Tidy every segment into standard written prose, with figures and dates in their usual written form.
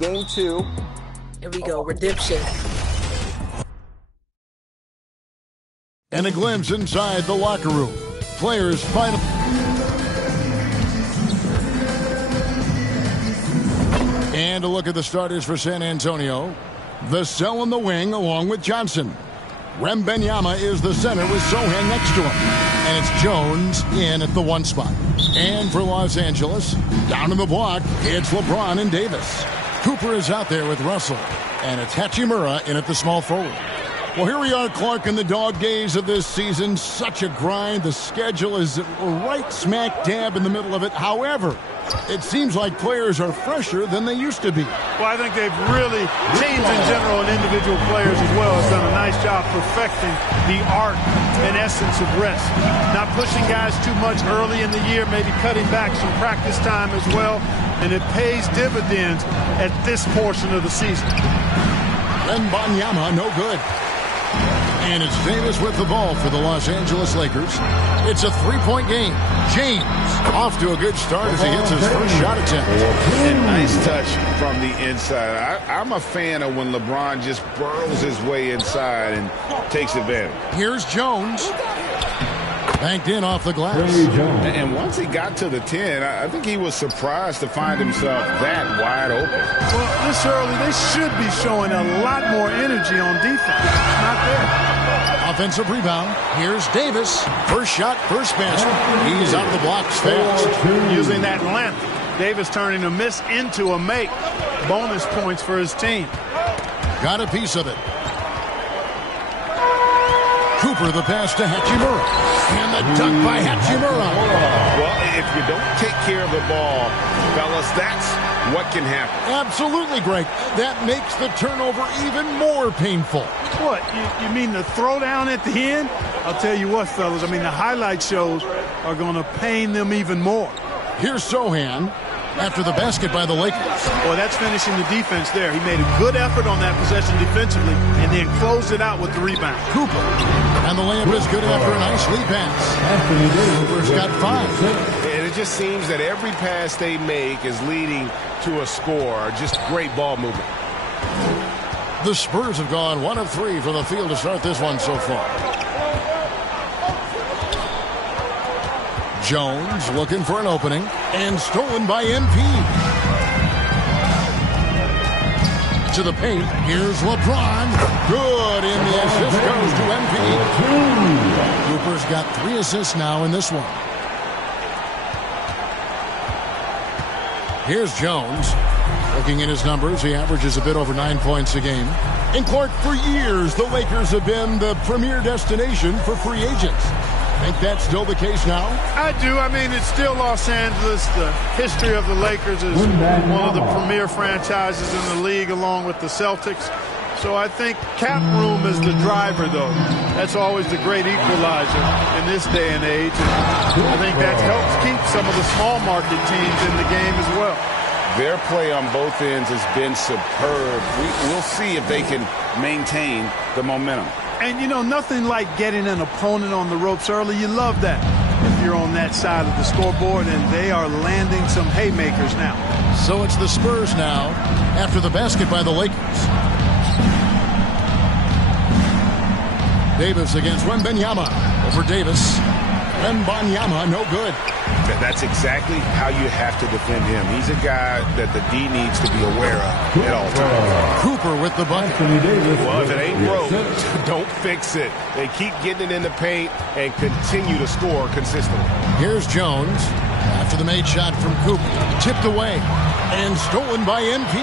Game 2. Here we go, redemption. And a glimpse inside the locker room. Players find and a look at the starters for San Antonio. Vassell in the wing along with Johnson. Wembanyama is the center with Sochan next to him. And it's Jones in at the 1 spot. And for Los Angeles, down in the block, it's LeBron and Davis. Cooper is out there with Russell. And it's Hachimura in at the small forward. Well, here we are, Clark, in the dog days of this season. Such a grind. The schedule is right smack dab in the middle of it. However, it seems like players are fresher than they used to be. Well, I think they've really, teams in general and individual players as well, has done a nice job perfecting the art and essence of rest. Not pushing guys too much early in the year, maybe cutting back some practice time as well, and it pays dividends at this portion of the season. Wembanyama, no good. And it's Davis with the ball for the Los Angeles Lakers. It's a 3-point game. James off to a good start as he hits his first shot attempt. And nice touch from the inside. I'm a fan of when LeBron just burrows his way inside and takes advantage. Here's Jones. Banked in off the glass. And once he got to the 10, I think he was surprised to find himself that wide open. Well, this early, they should be showing a lot more energy on defense. It's not there. Offensive rebound. Here's Davis. First shot, first basket. He's out of the blocks fast. Using that length, Davis turning a miss into a make. Bonus points for his team. Got a piece of it. Cooper, the pass to Hachimura. And the dunk by Hachimura. Well, if you don't take care of the ball, fellas, that's what can happen. Absolutely, Greg. That makes the turnover even more painful. What? You mean the throwdown at the end? I'll tell you what, fellas. I mean, the highlight shows are going to pain them even more. Here's Sochan after the basket by the Lakers. Well, that's finishing the defense there. He made a good effort on that possession defensively and then closed it out with the rebound. Cooper. And the layup is good after a nice lead pass. Cooper's got 5. And it just seems that every pass they make is leading to a score. Just great ball movement. The Spurs have gone 1 of 3 from the field to start this one so far. Jones looking for an opening and stolen by MP. To the paint, here's LeBron. Good, and the assist goes to MP. Cooper's got 3 assists now in this one. Here's Jones. Looking at his numbers, he averages a bit over 9 points a game. And Clark, for years, the Lakers have been the premier destination for free agents. Think that's still the case now? I do. I mean, it's still Los Angeles. The history of the Lakers is one of the premier franchises in the league, along with the Celtics. So I think cap room is the driver, though. That's always the great equalizer in this day and age. And I think that helps keep some of the small market teams in the game as well. Their play on both ends has been superb. We'll see if they can maintain the momentum. And, you know, nothing like getting an opponent on the ropes early. You love that if you're on that side of the scoreboard, and they are landing some haymakers now. So it's the Spurs now after the basket by the Lakers. Davis against Wembanyama. Over Davis. Wembanyama, no good. That's exactly how you have to defend him. He's a guy that the D needs to be aware of at all times. Cooper with the bucket. Well, if it ain't broke, don't fix it. They keep getting it in the paint and continue to score consistently. Here's Jones after the made shot from Cooper. Tipped away and stolen by MP.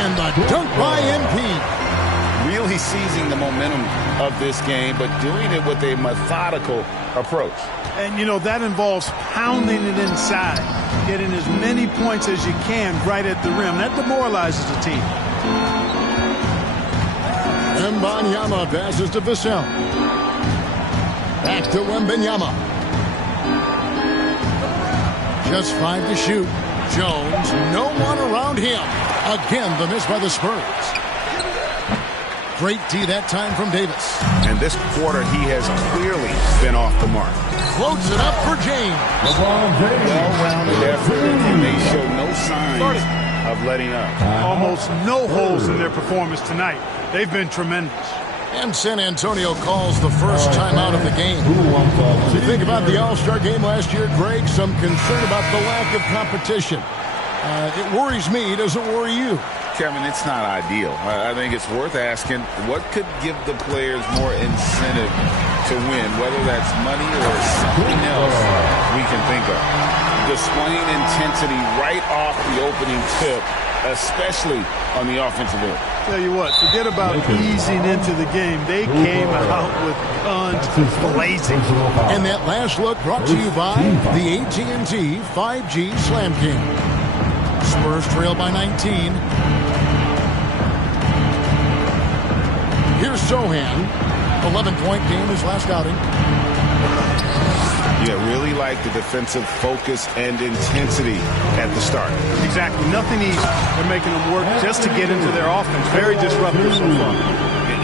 And the dunk by MP. Really seizing the momentum of this game, but doing it with a methodical approach. And, you know, that involves pounding it inside, getting as many points as you can right at the rim. That demoralizes the team. Wembanyama passes to Vassell. Back to Wembanyama. Just 5 to shoot. Jones, no one around him. Again, the miss by the Spurs. Great D that time from Davis. And this quarter, he has clearly been off the mark. Floats it up for James. Well-rounded effort, and they show no signs of letting up. Almost no holes in their performance tonight. They've been tremendous. And San Antonio calls the first time out of the game. As you think about the All-Star game last year, Greg, some concern about the lack of competition. It worries me. Does it worry you? Kevin, it's not ideal. I think it's worth asking what could give the players more incentive to win, whether that's money or something else we can think of. Displaying intensity right off the opening tip, especially on the offensive end. Tell you what, forget about easing into the game. They came out with guns blazing. And that last look brought to you by the AT&T 5G Slam King. Spurs trail by 19. Here's Sohan. 11-point game his last outing. Yeah, really like the defensive focus and intensity at the start. Exactly. Nothing easy. They're making them work just to get into their offense. Very disruptive so far.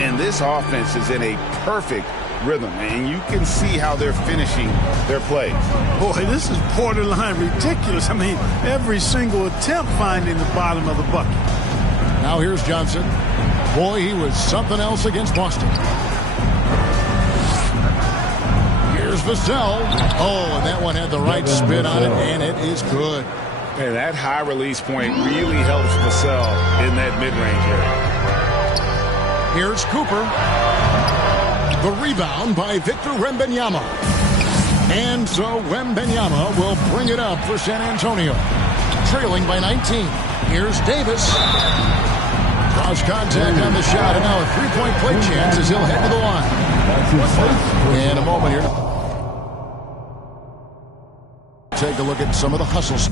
And this offense is in a perfect rhythm, and you can see how they're finishing their plays. Boy, this is borderline ridiculous. I mean, every single attempt finding the bottom of the bucket. Now here's Johnson. Boy, he was something else against Boston. Here's Vassell. Oh, and that one had the right spin on it, and it is good. And that high release point really helps Vassell in that mid-range area. Here's Cooper. The rebound by Victor Wembanyama. And so Wembanyama will bring it up for San Antonio. Trailing by 19. Here's Davis. Draws contact on the shot, and now a three-point play chance as he'll head to the line. In a moment here. Take a look at some of the hustles.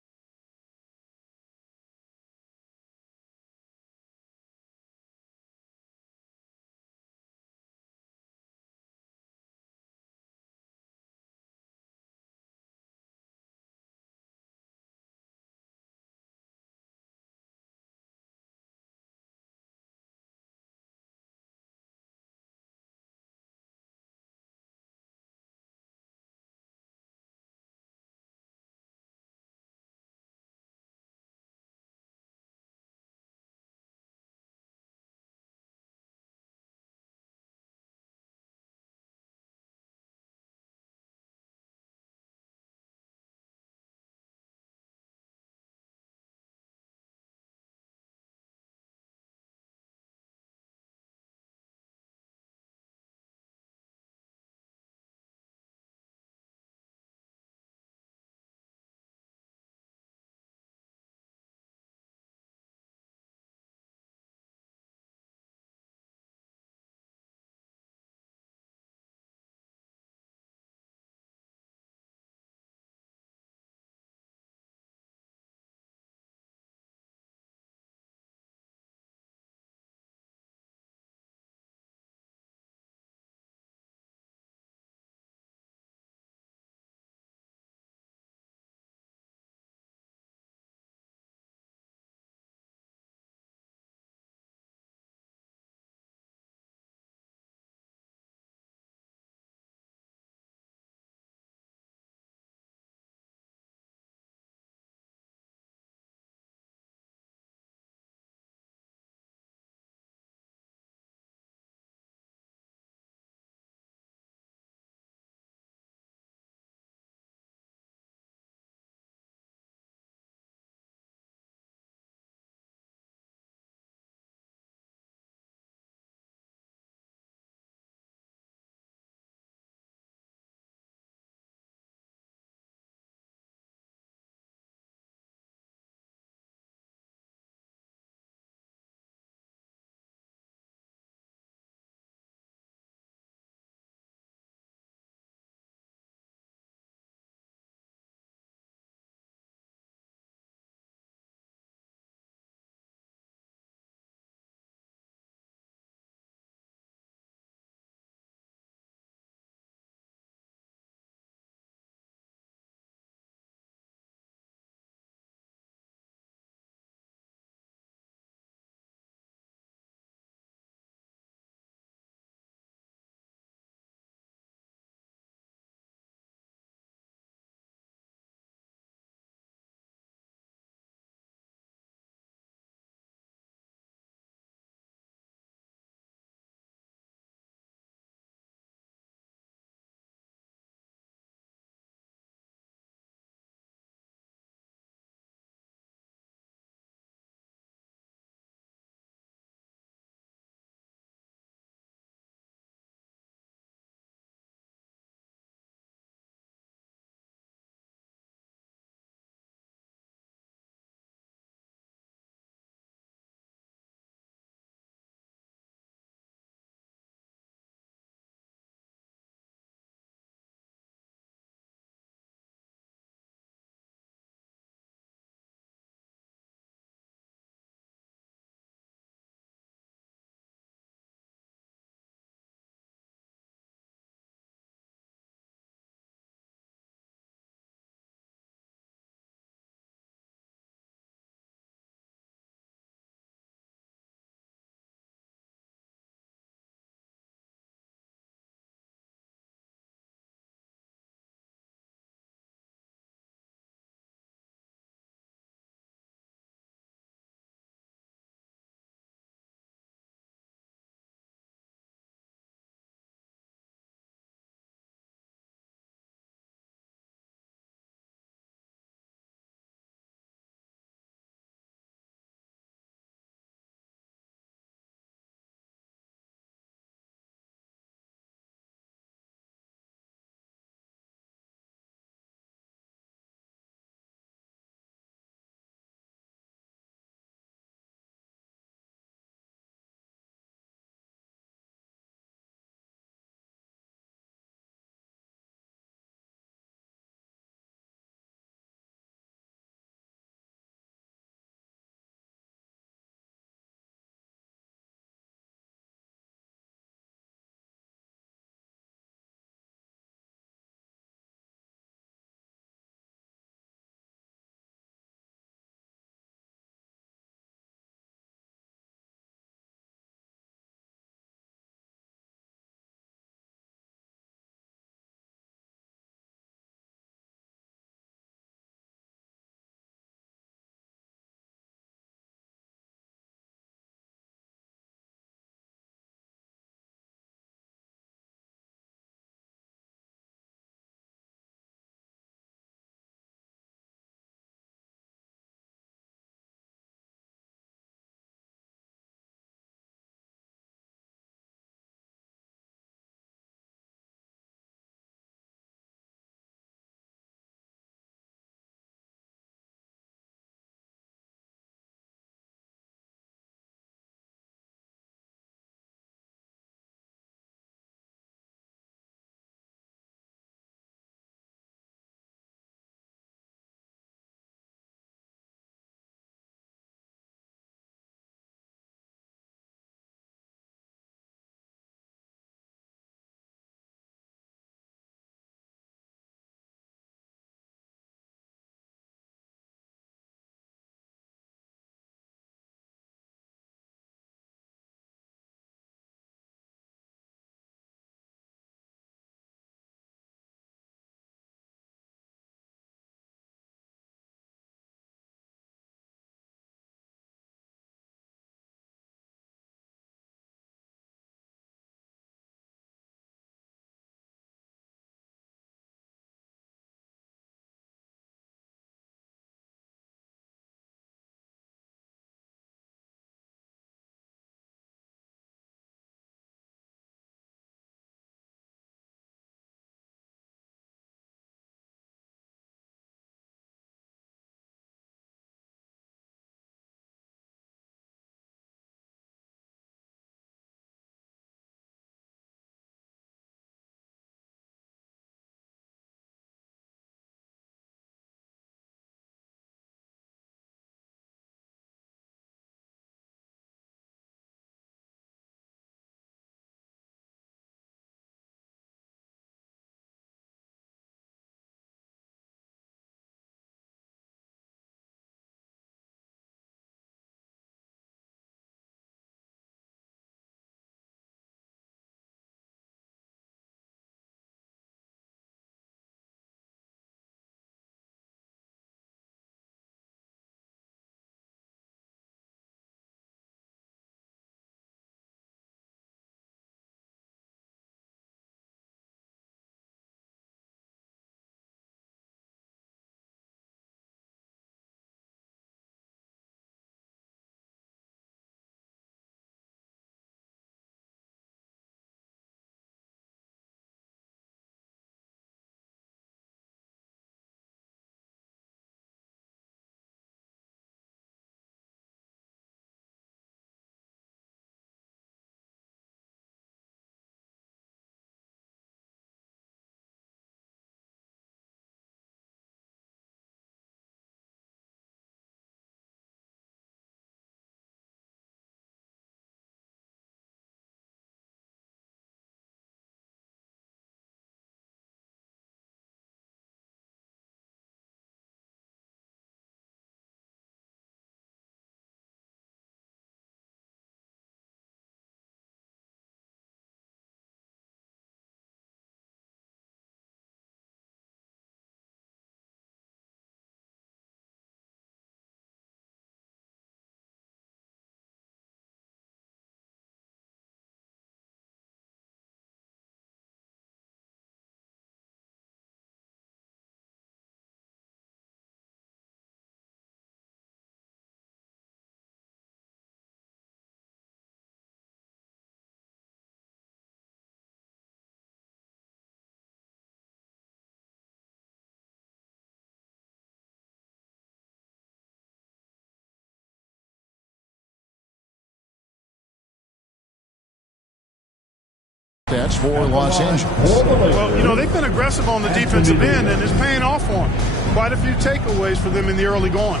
That's for Los Angeles. Well, you know, they've been aggressive on the defensive end, and it's paying off for them. Quite a few takeaways for them in the early going.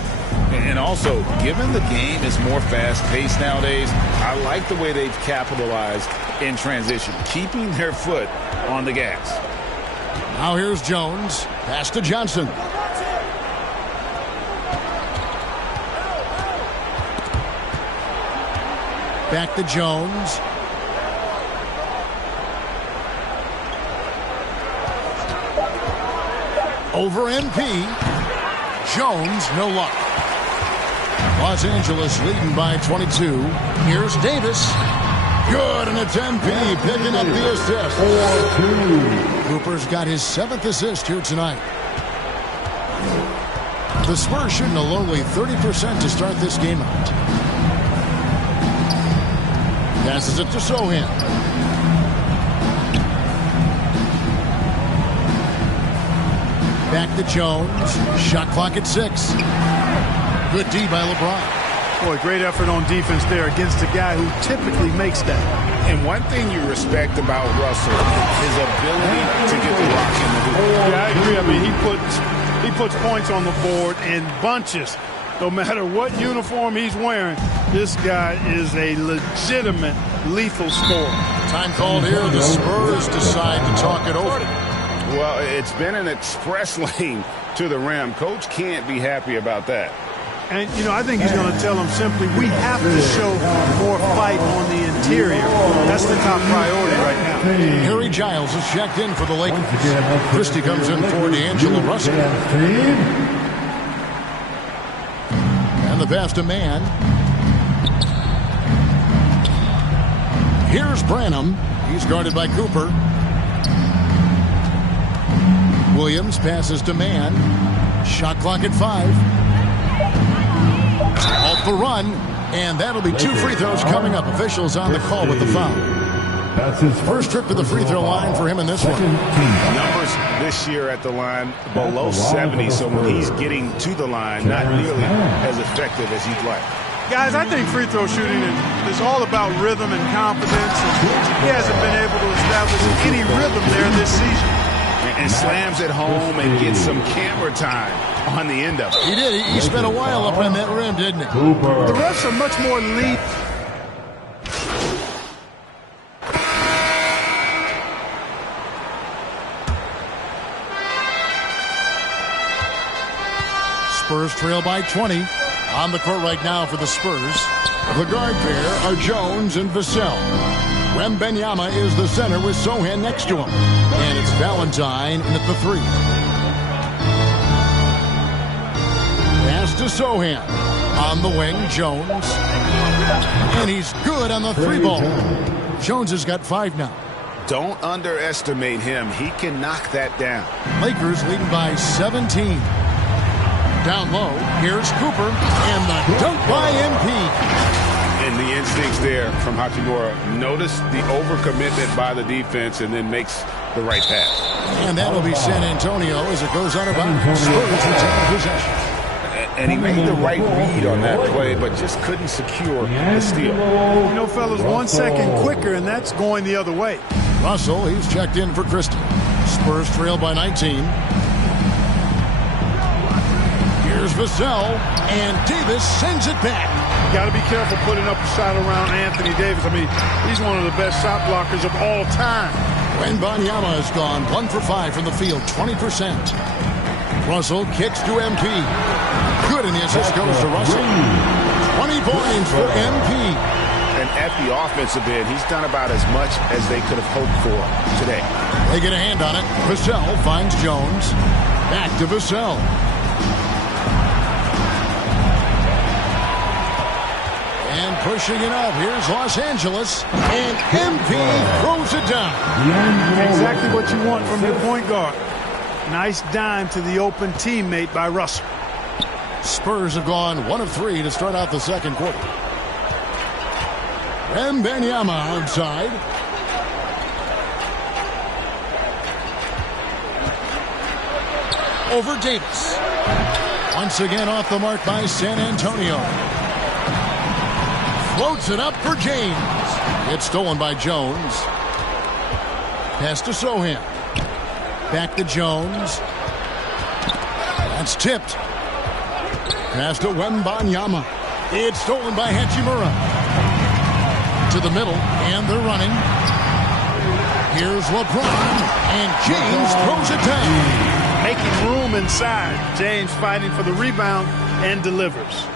And also, given the game is more fast-paced nowadays, I like the way they've capitalized in transition, keeping their foot on the gas. Now here's Jones. Pass to Johnson. Back to Jones. Over MP. Jones, no luck. Los Angeles leading by 22. Here's Davis. Good, and it's MP picking up the assist. 4-2. Cooper's got his 7th assist here tonight. The Spurs shooting a lowly 30% to start this game out. Passes it to Sohan. Back to Jones. Shot clock at 6. Good D by LeBron. Boy, great effort on defense there against a guy who typically makes that. And one thing you respect about Russell is his ability to get the rock in the hoop. Yeah, I agree. I mean, he puts points on the board in bunches. No matter what uniform he's wearing, this guy is a legitimate lethal scorer. Time called here. The Spurs decide to talk it over. Well, it's been an express lane to the rim. Coach can't be happy about that. And, you know, I think he's going to tell them simply, we have to show more fight on the interior. That's the top priority right now. Harry Giles is checked in for the Lakers. Christie comes in for D'Angelo Russell. And the pass to Mann. Here's Branham. He's guarded by Cooper. Williams passes to Mann. Shot clock at 5. Off the run, and that'll be 2 free throws coming up. Officials on the call with the foul. That's his first trip to the free throw line for him in this one. Numbers this year at the line below 70, so when he's getting to the line, not nearly as effective as he'd like. Guys, I think free throw shooting is all about rhythm and confidence. And he hasn't been able to establish any rhythm there this season. And slams it home and gets some camera time on the end of it. He did. He spent a while up on that rim, didn't he? The refs are much more lead. Spurs trail by 20. On the court right now for the Spurs. The guard pair are Jones and Vassell. Wembanyama is the center with Sohan next to him. And it's Valentine in at the 3. Pass to Sohan. On the wing, Jones. And he's good on the 3 ball. Jones has got 5 now. Don't underestimate him. He can knock that down. Lakers leading by 17. Down low, here's Cooper. And the dunk by MP. And the instincts there from Hachimura. Notice the overcommitment by the defense and then makes the right pass. And that'll be San Antonio as it goes out of bounds. Spurs retain possession. And he made the right read on that play, but just couldn't secure the steal. You know, fellas, 1 second quicker, and that's going the other way. Russell, he's checked in for Christie. Spurs trail by 19. Here's Vassell, and Davis sends it back. Got to be careful putting up a shot around Anthony Davis. I mean, he's one of the best shot blockers of all time. Wembanyama has gone 1 for 5 from the field, 20%. Russell kicks to MP. Good, and the assist goes to Russell. 20 points for MP. And at the offensive end, he's done about as much as they could have hoped for today. They get a hand on it. Vassell finds Jones. Back to Vassell. And pushing it up. Here's Los Angeles. And MP throws it down. Exactly what you want from your point guard. Nice dime to the open teammate by Russell. Spurs have gone 1 of 3 to start out the second quarter. Wembanyama outside. Over Davis. Once again off the mark by San Antonio. Floats it up for James. It's stolen by Jones. Pass to Sohan. Back to Jones. That's tipped. Pass to Wembanyama. It's stolen by Hachimura. To the middle, and they're running. Here's LeBron, and James throws it down. Making room inside. James fighting for the rebound and delivers.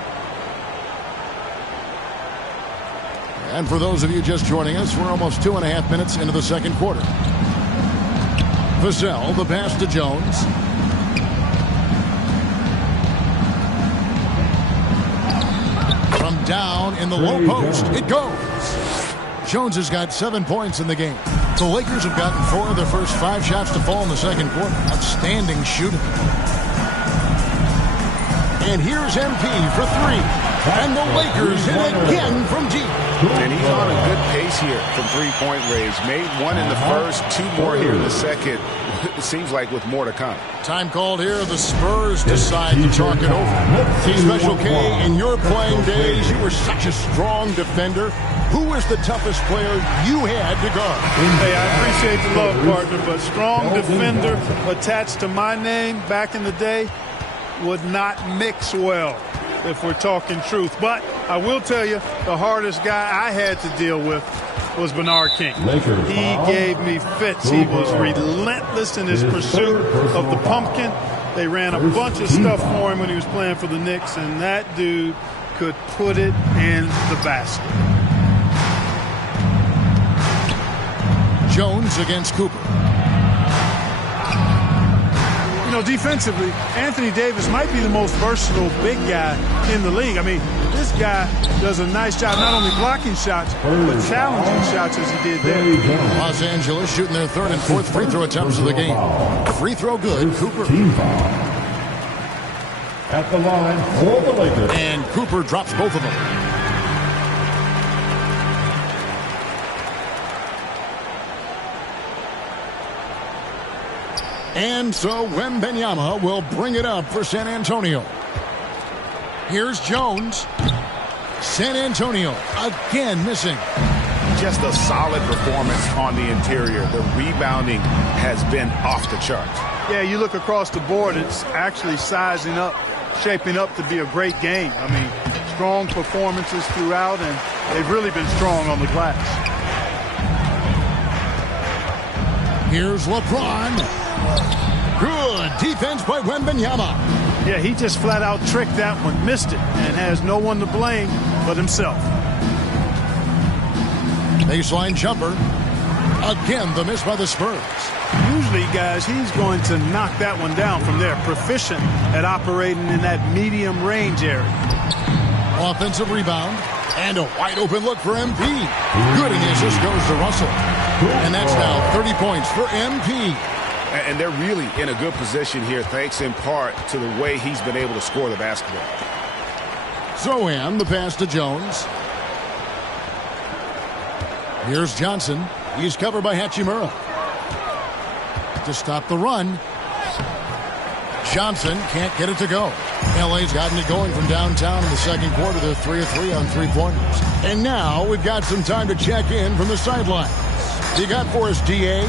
And for those of you just joining us, we're almost 2.5 minutes into the second quarter. Vassell, the pass to Jones. From down in the low post, it goes. Jones has got 7 points in the game. The Lakers have gotten 4 of their first 5 shots to fall in the second quarter. Outstanding shooting. And here's MP for 3. And the Lakers hit again from deep. And he's on a good pace here from three-point range. Made 1 in the first, 2 more here in the second. It seems like with more to come. Time called here. The Spurs decide to talk it over. Special K, in your playing days, you were such a strong defender. Who was the toughest player you had to guard? Hey, I appreciate the love, partner, but strong defender attached to my name back in the day would not mix well, if we're talking truth. But I will tell you, the hardest guy I had to deal with was Bernard King. He gave me fits. He was relentless in his pursuit of the pumpkin. They ran a bunch of stuff for him when he was playing for the Knicks, and that dude could put it in the basket. Jones against Cooper. You know, defensively, Anthony Davis might be the most versatile big guy in the league. I mean, this guy does a nice job not only blocking shots, but challenging shots as he did there. Los Angeles shooting their 3rd and 4th free throw attempts of the game. Free throw good, Cooper. At the line for the Lakers. And Cooper drops both of them. And so Wembanyama will bring it up for San Antonio. Here's Jones. San Antonio again missing. Just a solid performance on the interior. The rebounding has been off the charts. Yeah, you look across the board, it's actually sizing up, shaping up to be a great game. I mean, strong performances throughout, and they've really been strong on the glass. Here's LeBron. Good defense by Wembanyama. Yeah, he just flat out tricked that one, missed it, and has no one to blame but himself. Baseline jumper. Again, the miss by the Spurs. Usually, guys, he's going to knock that one down from there. Proficient at operating in that medium range area. Offensive rebound. And a wide open look for MP. Good, and the assist goes to Russell. And that's now 30 points for MP. And they're really in a good position here, thanks in part to the way he's been able to score the basketball. Sohan, the pass to Jones. Here's Johnson. He's covered by Hachimura. To stop the run. Johnson can't get it to go. LA's gotten it going from downtown in the second quarter. They're 3 of 3 on three-pointers. And now we've got some time to check in from the sideline. You got for us, DA?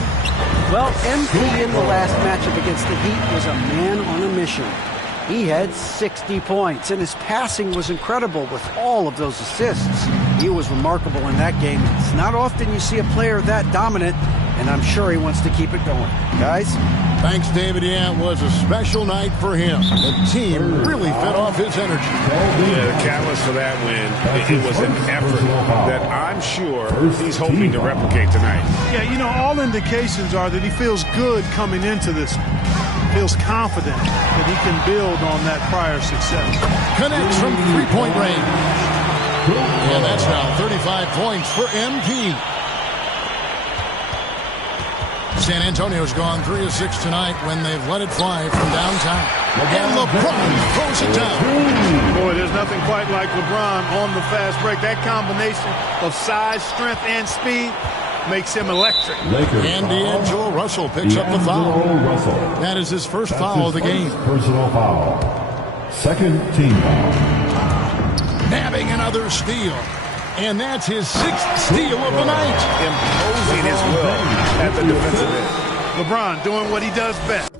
Well, MP in the last matchup against the Heat was a man on a mission. He had 60 points, and his passing was incredible with all of those assists. He was remarkable in that game. It's not often you see a player that dominant, and I'm sure he wants to keep it going. Guys? Thanks, David. Yeah, it was a special night for him. The team really fed off his energy. Yeah, the catalyst for that win, it was an effort that I'm sure he's hoping to replicate tonight. Yeah, you know, all indications are that he feels good coming into this. Feels confident that he can build on that prior success. Connects from three-point range. And that's now 35 points for MP. San Antonio's gone 3 of 6 tonight when they've let it fly from downtown. And LeBron throws it down. Boy, there's nothing quite like LeBron on the fast break. That combination of size, strength, and speed makes him electric. And D'Angelo Russell picks up the foul. That is his first foul of the game. Personal foul. Second team foul. Nabbing another steal. And that's his 6th steal of the night. Imposing his will at the defensive end. LeBron doing what he does best.